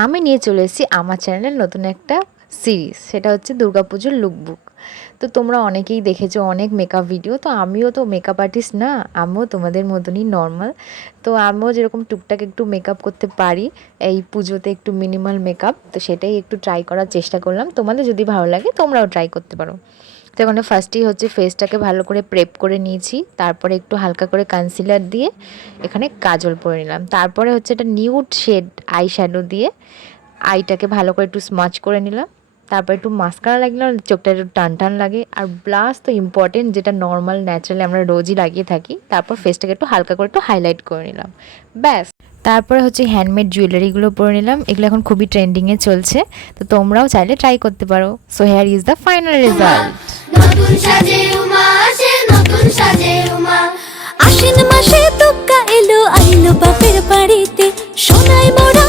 আমি নিয়ে চলে এসেছি আমার চ্যানেলের নতুন একটা সিরিজ, সেটা হচ্ছে দুর্গাপুজোর লুকবুক। তো তোমরা অনেকেই দেখেছো অনেক মেকআপ ভিডিও, তো আমিও তো মেকআপ আর্টিস্ট না, আমিও তোমাদের মতনই নর্মাল। তো আমিও যেরকম টুকটাক একটু মেকআপ করতে পারি এই পুজোতে, একটু মিনিমাল মেকআপ, তো সেটাই একটু ট্রাই করার চেষ্টা করলাম। তোমাদের যদি ভালো লাগে তোমরাও ট্রাই করতে পারো। তো এখানে ফার্স্টেই হচ্ছে ফেসটাকে ভালো করে প্রেপ করে নিয়েছি, তারপরে একটু হালকা করে কনসিলার দিয়ে এখানে কাজল পরে নিলাম। তারপরে হচ্ছে এটা নিউড শেড আই শ্যাডো দিয়ে আইটাকে ভালো করে একটু স্মাচ করে নিলাম। তারপর একটু মাস্কারা লাগলো, চোখটা একটু টান টান লাগে। আর ব্লাশ তো ইম্পর্টেন্ট, যেটা নর্মাল ন্যাচারালি আমরা রোজই লাগিয়ে থাকি। তারপর ফেসটাকে একটু হালকা করে একটু হাইলাইট করে নিলাম, ব্যাস। তারপরে হচ্ছে হ্যান্ডমেড জুয়েলারিগুলো পরে নিলাম, এগুলো এখন খুবই ট্রেন্ডিংয়ে চলছে, তো তোমরাও চাইলে ট্রাই করতে পারো। So here is the final result. নতুন সাজে উমা আসে, নতুন সাজে উমা। আশ্বিন মাসে তুক্কা এলো, আইলো বাপের বাড়িতে সোনায় মোড়া